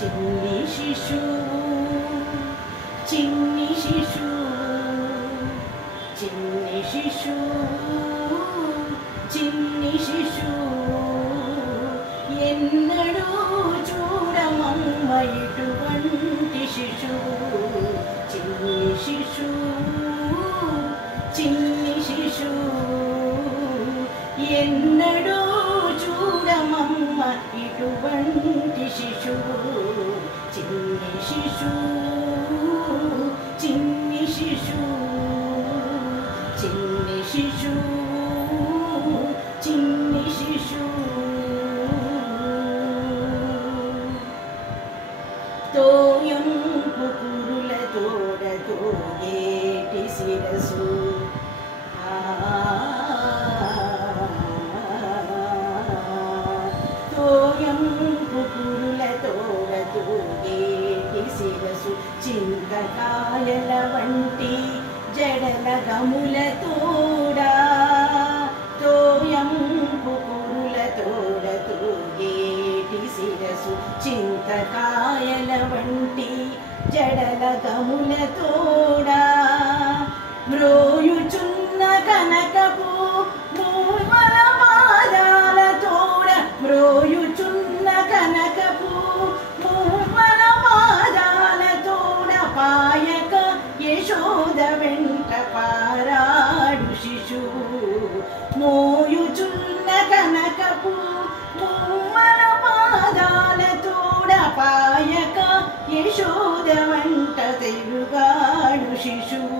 చిన్ని శిశువు చిన్ని శిశువు చిన్ని శిశువు చిన్ని శిశువు ఎన్నడూ చూడమమ్మ ఇటువంటి శిశువు చిన్ని శిశువు చిన్ని శిశువు ఎన్నడూ చూడమమ్మ ఇటువంటి శిశువు చిన్ని శిశువు చిన్ని శిశువు చిన్ని శిశువు చిన్ని శిశువు తోయంపు కురుల తోడ తోగేటి శిరసు తోయంపు కురుల తోడ తోగేటి శిరసు చింతకాయల వంటి జడల గముల తోడా తోయంపు కురుల తోడ తోగేటి శిరసు చింతకాయల వంటి జడల గముల తోడా మ్రోయుచున్న కనకపు మూవల పాదాల తోడ మ్రోయుచున్న కనకపు మూవల పాదాల తోడ పాయక యశోద వెంట పారాడు శిశువు మోయుచున్న కనకపు మూవల పాదాల తోడ పాయక యశోద వెంట తిరుగాడు శిశువు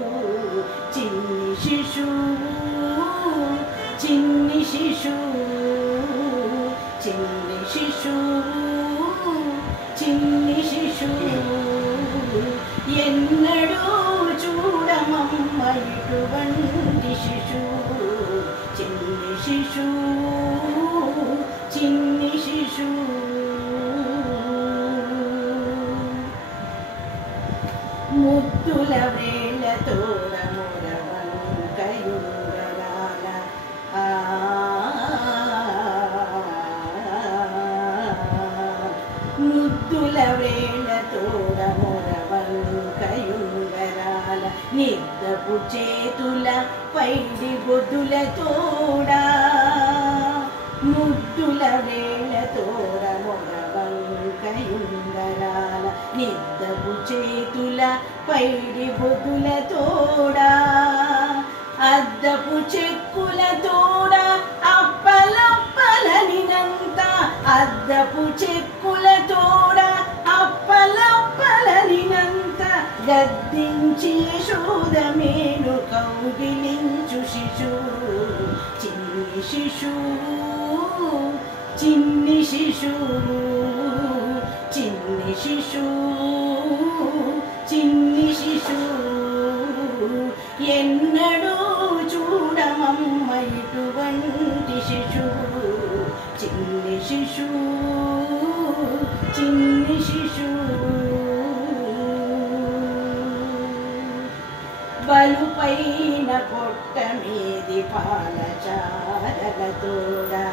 చిన్ని శిశువు చిన్ని శిశువు చిన్ని శిశువు చిన్ని శిశువు ఎన్నడూ చూడమమ్మ ఇటువంటి శిశువు చిన్ని శిశువు చిన్ని శిశువు ముద్దుల వేళ తోడ మురవంకయుంగరాల ముద్దుల వేళ తోడ మురవంకయుంగరాల నిద్దపు చేతుల పైడి బొద్దుల తోడా ముద్దుల వేళ తోడ మురవంకయుంగరాల నిద్దపు చేతుల పైడి బొద్దుల తోడా అద్దపు చెక్కుల తోడ అప్పలప్పలనినంత అద్దపు చెక్కుల తోడ అప్పలప్పలనినంత గద్దించి యశోదమేను కౌగిలించు శిశువు చిన్ని శిశువు చిన్ని శిశువు చిన్ని శిశువు చిన్ని శిశువు ఎన్నడూ చూడమమ్మ ఇటువంటి శిశువు చిన్ని శిశువు చిన్ని శిశువు బలుపైన పొట్ట మీది పాలచారల తోడా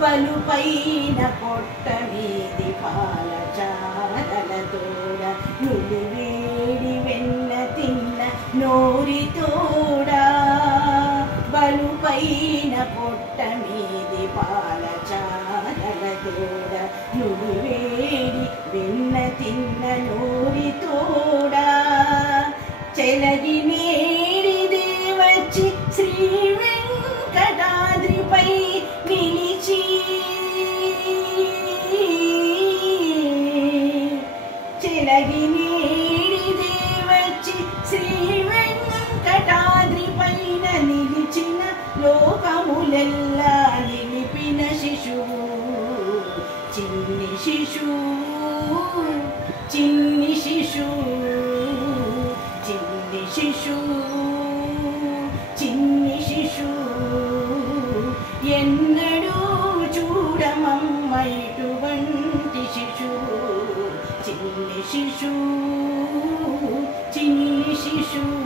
బలుపైన పొట్ట మీది పాలచారల తోడ నులివేడి వెన్న తిన్న నోరి తోడా బలుపైన పొట్ట మీది పాలచారల తోడ నులివేడి వెన్న తిన్న నోరి తోడా చెలగి నేడిదే వచ్చి శ్రీ వెంకటాద్రిపై నిలిచి చెలగి నేడిదే వచ్చి శ్రీ వెంకటాద్రి పైన నిలిచిన లోకములెల్లా నిలిపిన శిశువు చిన్ని శిశువు చిన్ని శిశువు చిన్ని శిశువు చిన్ని శిశువు ఎన్నడూ చూడమమ్మ ఇటువంటి శిశువు చిన్ని శిశువు చిన్ని శిశువు